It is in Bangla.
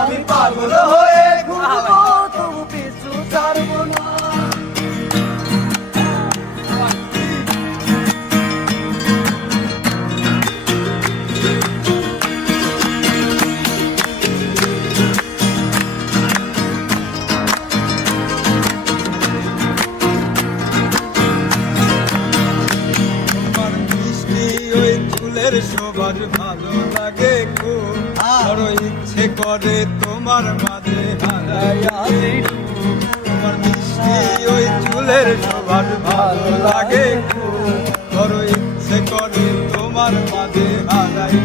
আমি পাগল হয়ে ঘুরবো তবু পিছু ছাড়বো না। চুলের সবার ভালো লাগে খুব, বড় ইচ্ছে করে তোমার মাঝে হারাই। তোমার মিষ্টি ওই চুলের সবার ভালো লাগে খুব, বড় ইচ্ছে করে তোমার মাঝে হারাই।